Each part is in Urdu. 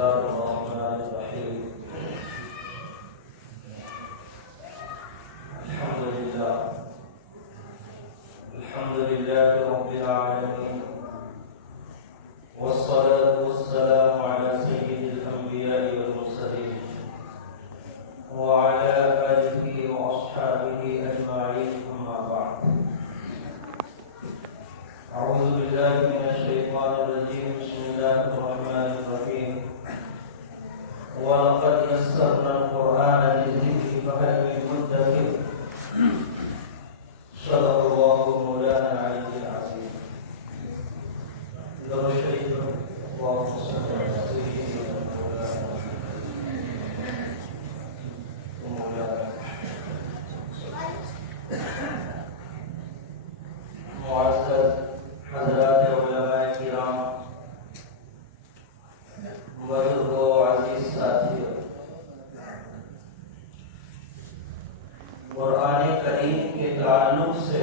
الله الرحمن الرحيم الحمد لله رب العالمين والصلاة والسلام على سيد الأنبياء والمرسلين وعلى آله وأصحابه أجمعين أما بعد أعوذ بالله من الشيطان الرجيم بسم الله الرحمن الرحيم ولقد يسرنا القرآن للذكر فهل من مدكر صدق الله مولانا العلي العظيم. درود شریف اللهم صل على سيدنا مولانا معزز حضرات علماء کرام، بزرگ و عزیز ساتھیوں، قرآن کریم کے تعلق سے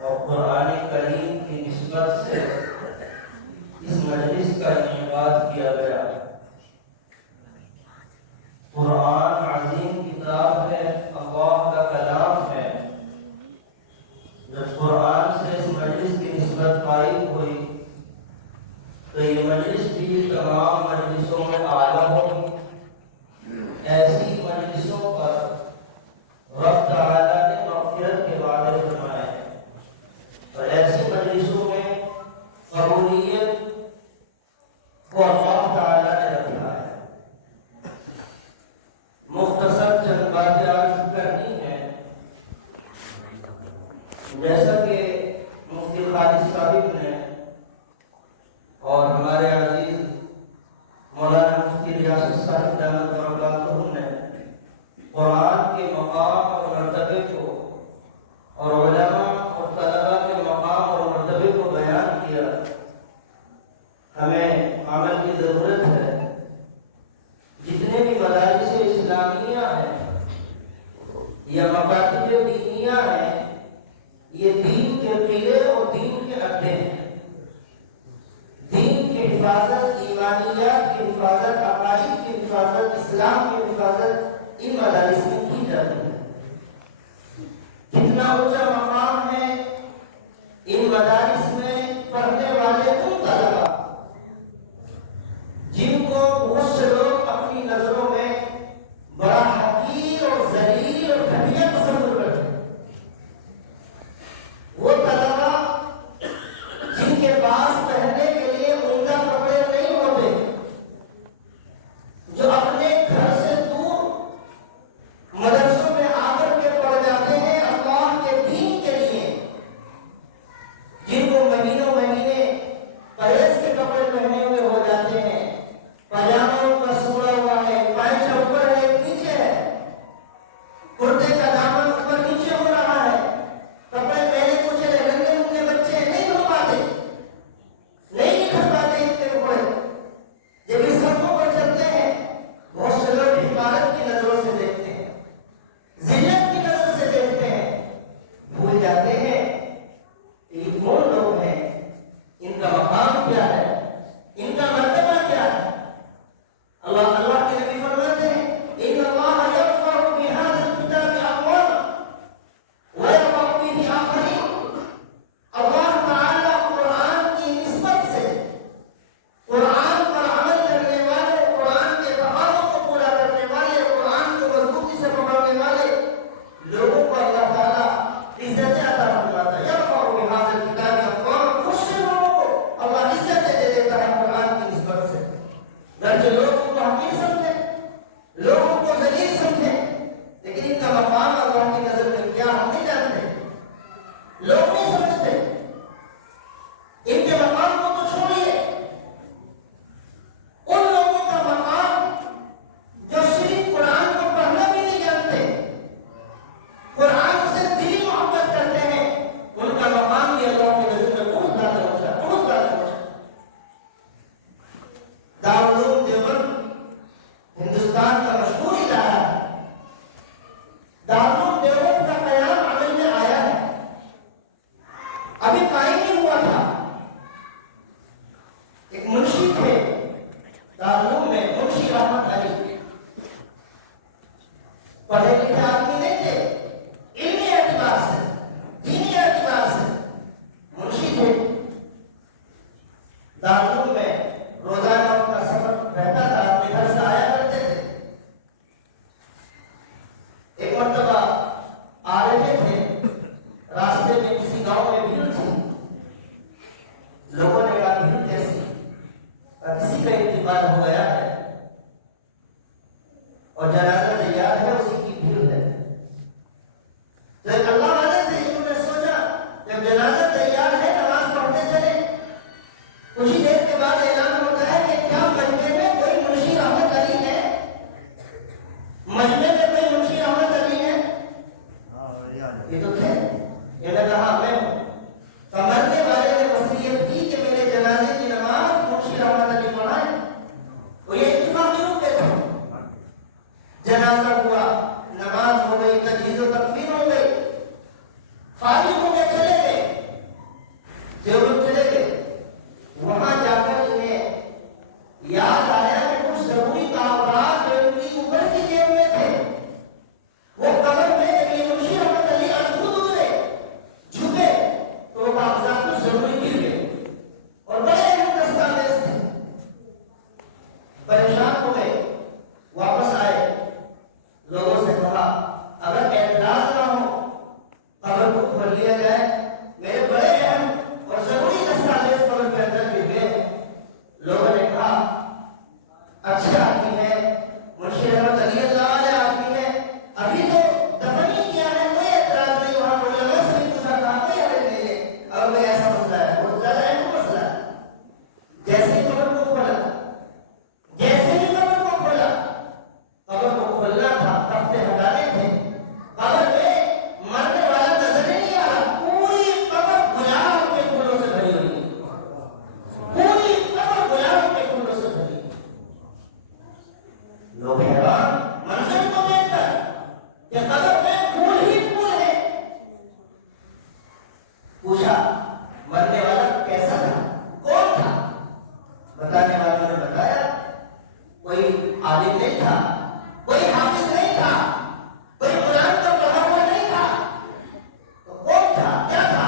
اور قرآن کریم کی نسبت سے اس مجلس کا انعقاد کیا گیا۔ قرآن عظیم کتاب ہے، اللہ کا کلام ہے۔ جب قرآن سے اس مجلس کی نسبت قائم ہوئی تو یہ مجلس بھی تمام مجلسوں میں اعلیٰ ہوگی۔ ایسی مجلسوں پر رب تعالیٰ نے مغفرت کے وعدے فرمائے اور ایسی مجلسوں میں قبولیت کو اللہ تعالیٰ نے رکھا ہے۔ مختصر چند باتیں عرض کرنی ہے۔ جیسا کہ مفتی خالد صاحب نے اور ہمارے عزیز مولانا مفتی ریاست صاحب دامت برکاتہ نے قرآن کے مقام اور مرتبے کو اور علماء اور طلباء کے مقام اور مرتبے کو بیان کیا، ہمیں عمل کی ضرورت ہے۔ جتنے بھی مدارس اسلامیہ ہیں یا مکاتب دینیہ ہیں، یہ دین کے قلعے اور دین کے اڈے ہیں۔ دین کی حفاظت، ایمانیات کی حفاظت، عقائد کی حفاظت، اسلام کی حفاظت ان مدارس میں کی جاتی ہے۔ کتنا اونچا مقام ہے ان مدارس میں پڑھنے والے ان طلباء جن کو بہت سے لوگ اپنی نظروں میں بڑا حقیر اور ذلیل اور گھٹیا تصور کرتے ہیں۔ وہ طلباء جن کے پاس پہننے کے لیے عمدہ کپڑے نہیں ہوتے، جو اپنے گھر سے دور مدرسوں میں آ کر کے پڑھ جاتے ہیں اللہ کے دین کے لیے، جن کو مہینوں مہینے پرہیز کے کپڑے پہنے ہوئے ہو جاتے ہیں، پاجامہ کا سوڑا ہوا ہے، پائچہ اوپر ہے نیچے ہے، کرتے کا دامن اوپر نیچے ہو رہا ہے، کپڑے پہنے کچھ ننگے منگے بچے نہیں ہو پاتے، نہیں نکھر پاتے ان کے کپڑے۔ جب اس سڑکوں پر چلتے ہیں بہت سے لوگ حقارت کی نظروں سے دیکھتے ہیں، ذلت کی نظر سے دیکھتے ہیں، بھول جاتے ہیں یہ کون لوگ ہیں، ان کا مقام کیا ہے، ان کا مرتبہ کیا ہے۔ اللہ کے نبی فرماتے ہیں ان اللہ یرفع بهذا الكتاب اقواما ويضع به آخرین۔ اللہ تعالی قرآن کی نسبت سے قرآن پر عمل کرنے والے، قرآن کے تقاضوں کو پورا کرنے والے، قرآن کو مضبوطی سے پکڑنے والے لوگوں کو اللہ تعالیٰ عزت عطا فرماتا ہے۔ یرفع بهذا الكتاب اقواما، کچھ سے لوگوں کو اللہ عزت دے دیتا ہے قرآن کی نسبت سے، گرچہ لوگ ان کو حقیر سمجھے، لوگوں کو ذلیل سمجھے، لیکن ان کا مقام اللہ کی نظر میں کیا ہم نہیں جانتے، لوگ نہیں سمجھتے۔ ان کے مقام کو تو چھوڑیے، ان لوگوں کا مقام جو صرف قرآن کو پڑھنا بھی نہیں جانتے، قرآن سے دلی محبت کرتے ہیں، ان کا مقام بھی اللہ کی نظر میں بہت زیادہ اونچا، بہت زیادہ اونچا۔ دارالعلوم دیوبند کا انتقال ہو گیا ہے اور جنازہ تیار ہے، اسی کی بھیڑ ہے۔ جب اللہ والے تھے انہوں نے سوچا جب جنازہ تیار ہے نماز پڑھتے چلے۔ کچھ ہی دیر کے بعد اعلان ہوتا ہے کہ کیا مجمع میں کوئی منشی رحمت علی ہے؟ مجمع میں کوئی منشی رحمت علی ہے؟ یہ تو تھے، انہوں نے کہا میں ہوں۔ مرنے والے نے وصیت کی کہ میرے جنازے کی نماز منشی رحمت علی پڑھائیں۔ وہ یہ اتفاقی رک گئے تھے۔ جنازہ ہوا، نماز ہو گئی، تجہیز و تکفین ہو گئی، فارغ ہو گئے، چلے گئے ضرور چلے گئے۔ وہاں جا کر انہیں یاد آیا کہ کچھ ضروری کاغذات جو ان کی اوپر کی جیب میں تھے وہ قبر میں جب یہ منشی رحمت علی از خود اترے جھکے تو وہ کاغذات کچھ ضروری گر گئے اور بڑے اہم دستاویز تھے۔ پریشان ہو گئے، واپس آئے، لوگوں سے کہا اگر اعتراض نہ ہو قبر کو کھول لیا جائے، میرے بڑے اہم اور ضروری دستاویز قبر کے اندر گر گئے۔ لوگوں نے کہا اچھا آدمی ہے، منشی رحمت علی اللہ علیہ آدمی ہے، ابھی تو دفن ہی کیا ہے، کوئی اعتراض نہیں، وہاں کوئی لگا سبھی پوچھا کہا کوئی حرج نہیں ہے، اگر کوئی ایسا مسئلہ ہے وہ زیادہ اہم مسئلہ ہے۔ جیسے ہی قبر کو کھولا، جیسے ہی قبر کو کھولا، قبر کو کھولنا تھا، تختے ہٹانے تھے، قبر میں مرنے والا نظر نہیں آ رہا، پوری قبر گلاب کے پھولوں سے بھری ہوئی، پوری قبر گلاب کے پھولوں سے بھری۔ لوگ حیران منظر کو دیکھ کر کہ قبر میں پھول ہی پھول ہے۔ پوچھا مرنے والا کیسا تھا، کون تھا؟ بتانے والوں نے بتایا کوئی عالم نہیں تھا، کوئی حافظ نہیں تھا، کوئی قرآن کا پڑھا ہوا نہیں تھا، تو کون تھا، کیا تھا؟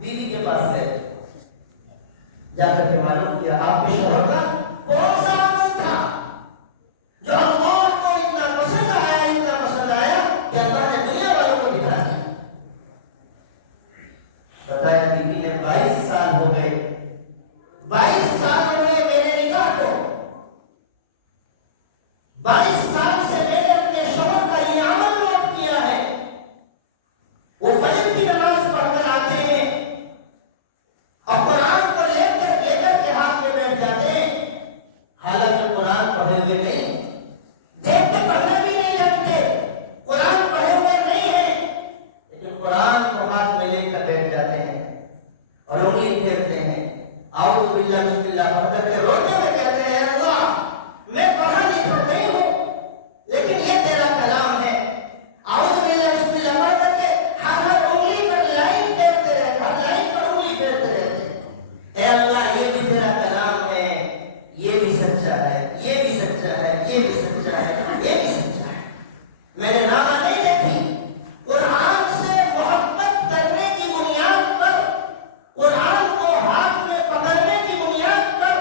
بیوی کے پاس گئے، جا کر کے معلوم کیا آپ کے شوہر کا کون سا عمل تھا جو اللہ کو اتنا پسند آیا، اتنا پسند آیا کہ اللہ نے دنیا والوں کو دکھا دیا۔ بتایا بیوی نے 22 سال ہو گئے، 22 سال ہو گئے میرے نکاح کو، 22 سال سے میں نے اپنے شوہر کا یہ عمل نوٹ کیا ہے، وہ فجر کی نماز پڑھ کر آتے ہیں اور قرآن کو لے کر کے ہاتھ میں بیٹھ جاتے ہیں، حالانکہ قرآن پڑھے ہوئے نہیں، دیکھ کے پڑھنا بھی نہیں جانتے، قرآن پڑھے ہوئے نہیں ہیں، لیکن قرآن کو ہاتھ میں لے کر بیٹھ جاتے ہیں اور انگلی پھیرتے ہیں، اعوذ باللہ بسم اللہ پڑھ کر کے روتے ہوئے کہتے ہیں اللہ میں پڑھا لکھا نہیں ہوں لیکن یہ تیرا کلام ہے، اعوذ باللہ بسم اللہ پڑھ کر کے ہر انگلی پر لائن پھیرتے رہتے، ہر لائن پر انگلی پھیرتے رہتے، اے اللہ یہ بھی تیرا کلام ہے، یہ بھی سچا ہے، یہ بھی سچا ہے، یہ بھی سچا ہے، یہ بھی سچا ہے۔ میں نے نامہ نہیں دیکھی، قرآن سے محبت کرنے کی بنیاد پر، قرآن کو ہاتھ میں پکڑنے کی بنیاد پر،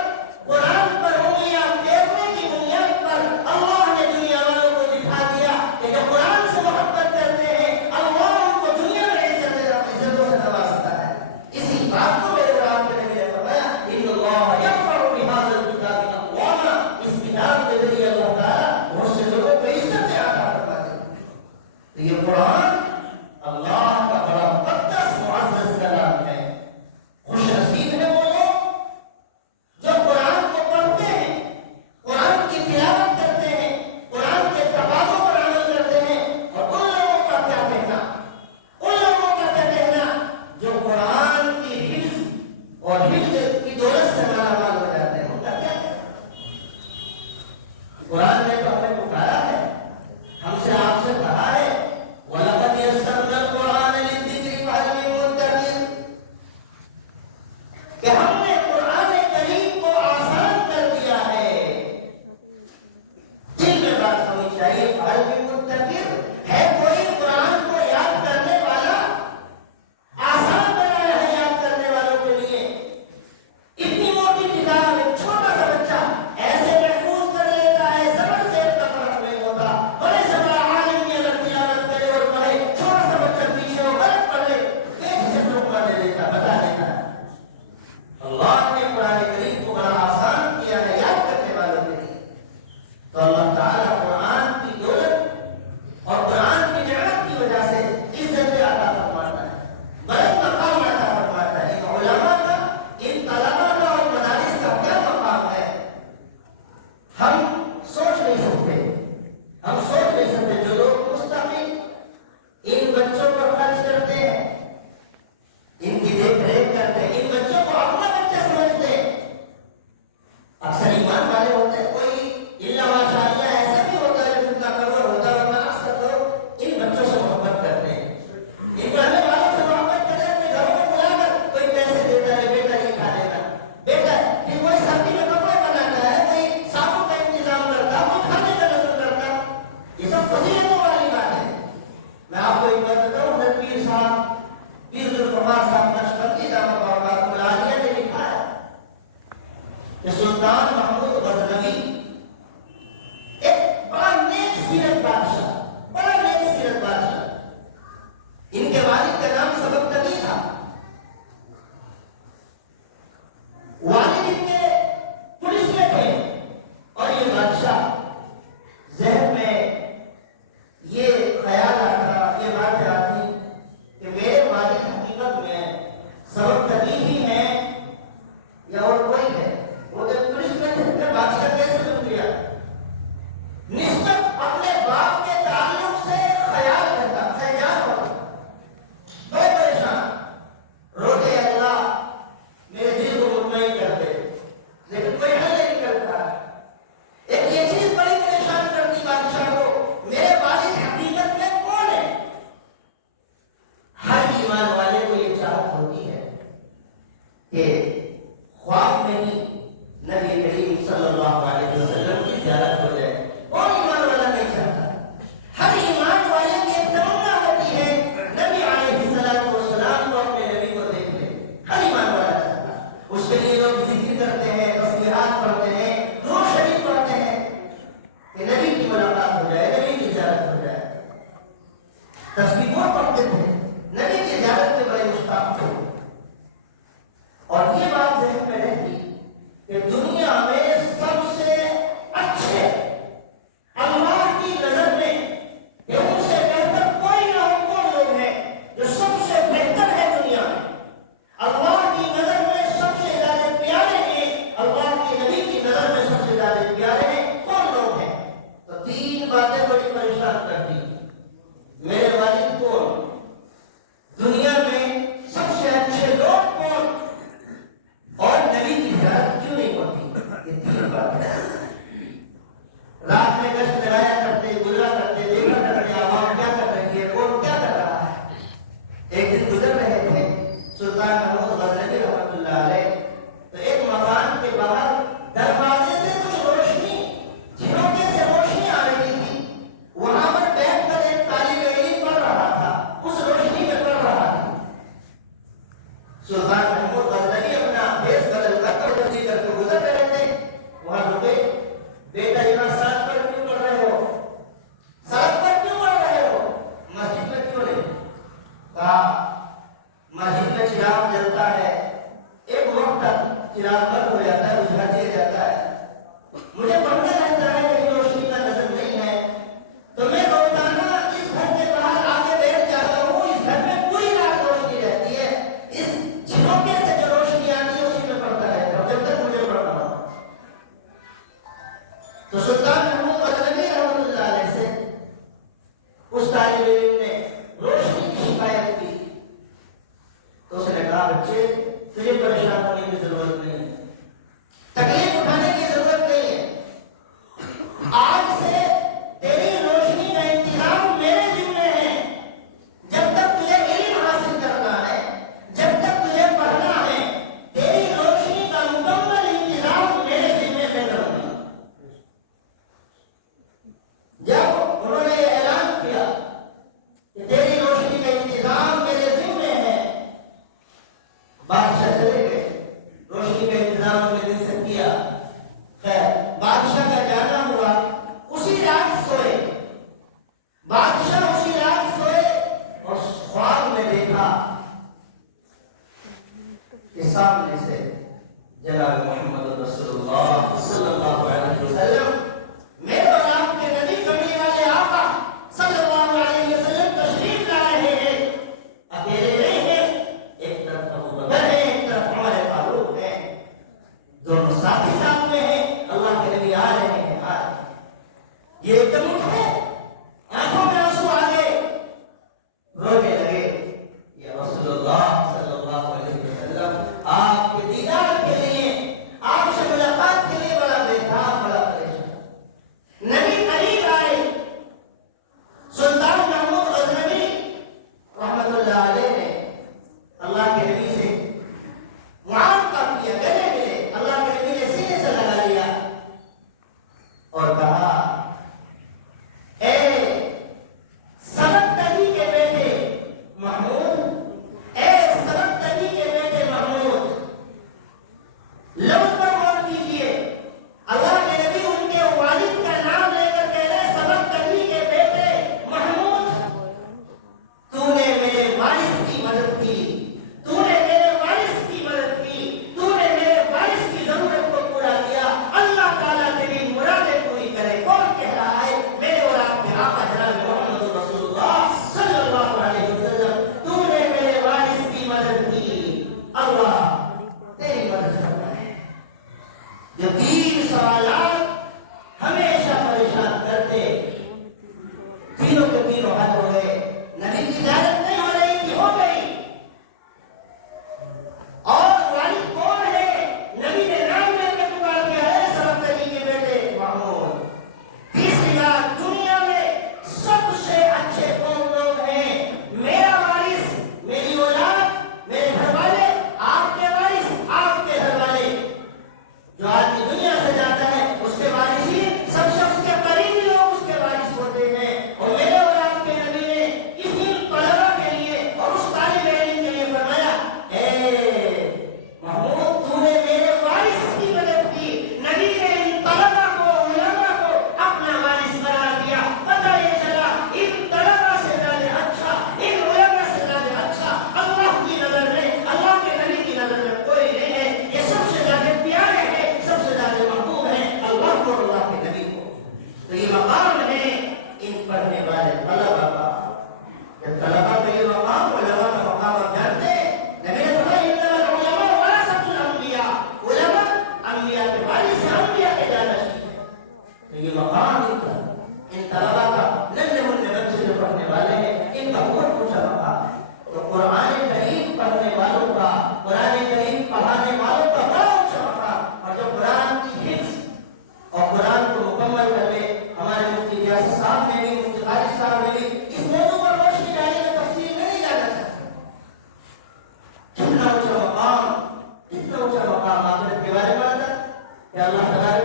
قرآن پر انگلیاں پھیرنے کی بنیاد پر اللہ نے دنیا والوں کو دکھا دیا کہ جو قرآن سے محبت کرتے ہیں اللہ ان کو دنیا میں عزتوں سے نوازتا ہے۔ اسی بات کو میرے قرآن کے نبی نے فرمایا ان اللہ یغفر بہذا الکتاب اقواما، اس کتاب اللہ ماشاء اللہ ایسا بھی ہوتا ہے جو فتنہ پرور ہوتا ہے، ورنہ اکثر لوگ ان بچوں سے محبت کرتے ہیں، ان پڑھنے والوں سے محبت کرتے ہیں، اپنے گھروں میں بلا کر کوئی پیسے دیتا ہے، بیٹا یہ کھا لینا، بیٹا پھر کوئی سردی میں کپڑے بناتا ہے، کوئی صابن کا انتظام کرتا ہے، کوئی کھانے کا نظر کرتا ہے، یہ سب فضیلتوں والی بات ہے۔ میں آپ کو ایک بات بتاؤں، حضرت پیر صاحب پیر ذوالفقار صاحب نقشبندی دامت برکاتہ العالیہ نے لکھا ہے کہ سلطان محمود غزنوی ایک بڑا نیک سیرت بادشاہ، بڑا نیک سیرت بادشاہ، ان کے والد کا نام سبکتگی تھا، والد ان کے پولیس میں تھے، اور یہ بادشاہ ذہن میں یہ خیال آتا، یہ بات آتی کہ میرے والد حقیقت میں سبکتگی ہی ہیں یا اور کوئی ہے، وہ جب پولیس میں تھے میں بادشاہ کیسے بن گیا، نسبت اپنے باپ کے تعلق سے خیال رہتا، خیال ہوتا، بڑے پریشان، روتے اللہ میرے دل کو مطمئن کر دے، لیکن کوئی حل نہیں کرتا۔ ایک یہ چیز بڑی پریشان کرتی بادشاہ کو، میرے والد حقیقت میں کون ہے؟ ہر ایمان والے کو یہ چاہت ہوتی ہے کہ خواب میں ہی نبی کریم صلی اللہ علیہ وسلم کی زیارت ہو جائے، اور ایمان والا نہیں چاہتا، ہر ایمان والے کی ایک تمنا ہوتی ہے نبی علیہ الصلوۃ والسلام کو، اپنے نبی کو دیکھ لے، ہر ایمان والا چاہتا ہے۔ اس کے لیے لوگ ذکر کرتے ہیں، تسبیحات پڑھتے ہیں، درود شریف پڑھتے ہیں کہ نبی کی ملاقات ہو جائے، نبی کی زیارت ہو جائے، تسبیح وہ پڑھتے تھے، نبی کی زیارت کے بڑے مشتاق تھے، اور یہ بات ذہن میں رہتی کہ دنیا میں سب سے اچھے اللہ کی نظر میں کہ ان سے بہتر کوئی نہ ہو، کون لوگ ہیں جو سب سے بہتر ہے دنیا میں، اللہ کی نظر میں سب سے زیادہ پیارے ہیں، اللہ کی نبی کی نظر میں سب سے زیادہ پیارے ہیں، کون لوگ ہیں؟ تو تین باتیں بڑی پریشان کرتی، میرے والد کون، دنیا میں سب سے اچھے لوگ کون، اور نبی کی زیارت کیوں نہیں ہوتی؟ یہ تین باتیں رات میں گشت لگایا کرتے، گزرا کرتے، دیکھا کرتے عوام کیا کر رہی ہے، کون کیا کر رہا ہے۔ ایک دن گزر رہے تھے سلطان محمود غزنوی رحمۃ اللہ علیہ، تو ایک مکان کے باہر دروازے سے کچھ روشنی، جھروکے سے روشنی آ رہی تھی، وہاں پر بیٹھ کر ایک طالب علم پڑھ رہا تھا، اس روشنی میں پڑھ رہا تھا۔ سلطان محمود غزنوی اپنا بھیس بدل کر تبدیل کر کے گزر رہے تھے، وہاں رکے، بیٹا یہاں سڑک پر کیوں پڑھ رہے ہو، سڑک پر کیوں پڑھ رہے ہو، مسجد میں کیوں نہیں؟ کہا مسجد میں چراغ جلتا ہے، ایک وقت تک چراغ بند ہو جاتا ہے، بجھا دیا جاتا ہے، مجھے پڑھنا رہتا ہے، کہیں روشنی کا نظر نہیں ہے، تو میں روزانہ اس گھر کے باہر آگے بیٹھ جاتا ہوں، اس گھر میں پوری رات روشنی رہتی ہے، اس جھروکے سے جو روشنی آتی ہے اسی میں پڑھتا رہتا ہوں جب تک مجھے پڑھنا ہو۔ تو سلطان محمود غزنوی رحمۃ اللہ علیہ سے اس طالب علم نے روشنی کی شکایت کی، تو اس نے کہا بچے تجھے پریشان ہونے کی ضرورت نہیں ہے، تکلیف اٹھانے کی ضرورت نہیں ہے، آج سے تیری روشنی کا انتظام میرے ذمہ ہے، جب تک تجھے علم حاصل کرنا ہے، جب تک تجھے پڑھنا ہے، تیری روشنی کا مکمل انتظام میرے ذمہ میں کروں گا۔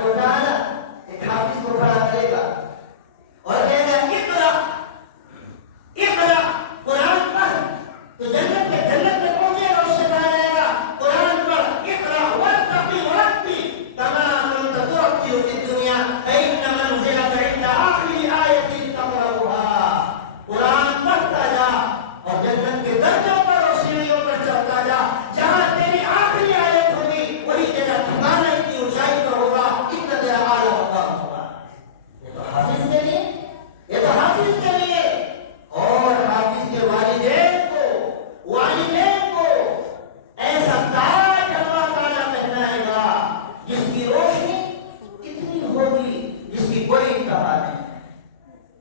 و تعالیٰ ایک حافظ کو کھڑا کرے گا اور کہے گا اقرا اقرا قرآن پڑھ، تو جنت میں پہنچے گا، اس سے کہا جائے گا قرآن پڑھ، اقرا وارتقی ورتل کما كنت ترتل في الدنيا فإن منزلك عند آخر آية تقرأها، قرآن پڑھتا جا اور جنت کے درجوں پر اور سیڑھیوں پر چڑھتا جا، جہاں تیری آخری آیت ہوگی وہی تیرا ٹھکانا اتنی اونچائی پر ہوگا، اتنا تیرا اعلیٰ مقام ہوگا۔ یہ تو حافظ کے لیے، یہ تو حافظ کے لیے، اور حافظ کے والدین کو ایسا تاج اللہ تعالیٰ پہنائے گا جس کی روشنی اتنی ہوگی جس کی کوئی انتہا نہیں۔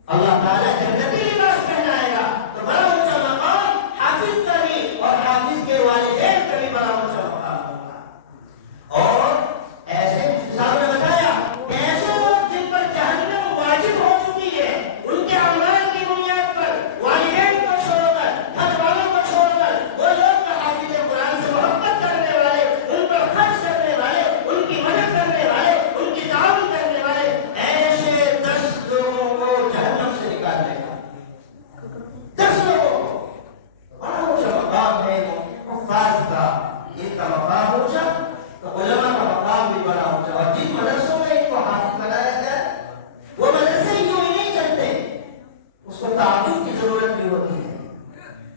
اللہ تعالیٰ جنتی لباس پہنائے گا تو بڑا اونچا مقام حافظ کا بھی اور حافظ کے والدین کا بھی بڑا اونچا مقام ہوگا۔ اور ایسے صاحب نے بتایا کہ ایسے لوگ جن پر جہنم واجب ہو چکی ہے، ان کے اعمال کی بنیاد پر والدین کو چھوڑ کر، گھر والوں کو چھوڑ کر، وہ لوگ جو حافظ قرآن سے محبت کرنے والے، ان پر خرچ کرنے والے، ان کی مدد کرنے والے، ان کی تعاون کرنے والے، ایسے 10 لوگوں کو جہنم سے نکالنے کا، 10 لوگوں کو بڑا اونچا مقام ہے حفاظ کا۔ ان کا مقام اونچا تو علماء کا مقام بھی بڑا اونچا، اور جن مدرسوں میں ان کو حافظ بنایا جائے وہ مدرسے یوں ہی نہیں چلتے، اس کو تعاون کی ضرورت بھی ہوتی ہے۔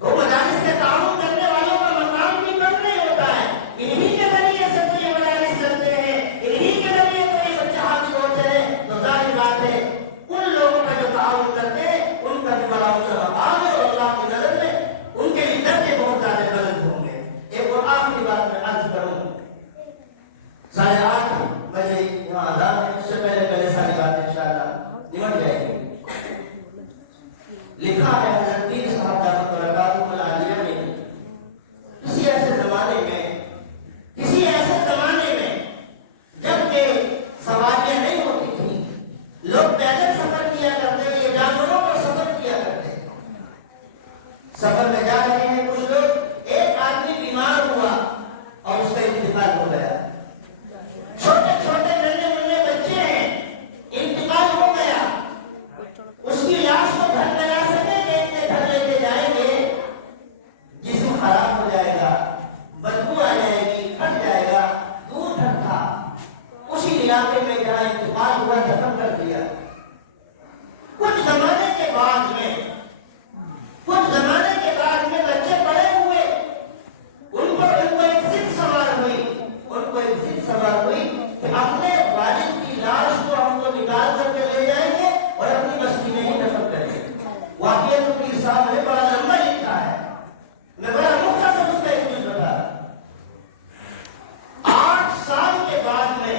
تو مدارس کے تعاون کرنے والوں کا مقام بھی کم نہیں ہوتا ہے، انہی کے ذریعے سے تو یہ مدارس چلتے ہیں، انہی کے ذریعے تو یہ بچہ حافظ ہوتے ہیں، تو ظاہر بات ہے ان لوگوں کا جو تعاون کرتے ہیں ان کا بھی بڑا اونچا مقام ہے، اور اللہ کی نظر میں ان کے لیے درجے بہت زیادہ بلند ہوں گے۔ ایک اور آخری بات میں عرض کروں، 8:30 بجے یہاں اذان ہے، اس سے پہلے ساری باتیں انشاءاللہ نمٹ جائے گی۔ لکھا ہے حضرت پیر صاحب دامت برکاتہ العالیہ نے، کسی ایسے زمانے میں جب کہ سواریاں نہیں ہوتی تھی، لوگ پیدل سفر کیا کرتے تھے، جانوروں پر سفر کیا کرتے تھے۔ سفر میں جا رہے ہیں کچھ لوگ، ایک آدمی بیمار ہوا اور اس کا انتقال ہو گیا، چھوٹے چھوٹے ننھے منھے بچے ہیں، انتقال ہو گیا، اس کی لاش کو گھر میں لا سکے کہ اتنے گھر لے کے جائیں گے، جسم خراب ہو جائے گا، بدبو آ جائے گی، پھٹ جائے گا، دور تھا اسی علاقے میں جہاں انتقال ہوا دفن کر دیا۔ کچھ زمانے کے بعد میں بچے بڑے ہوئے، ان کو ایک ضد سوار ہوئی کہ اپنے والد کی لاش کو ہم کو نکال کر کے لے جائیں گے اور اپنی بستی میں ہی دفن کریں گے۔ واقعہ تو پیر صاحب نے بڑا لمبا لکھا ہے، میں بڑا مختصر اس کا ایک چیز بتا رہا ہوں۔ 8 سال کے بعد میں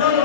9-9,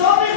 24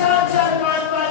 4-4, 5-5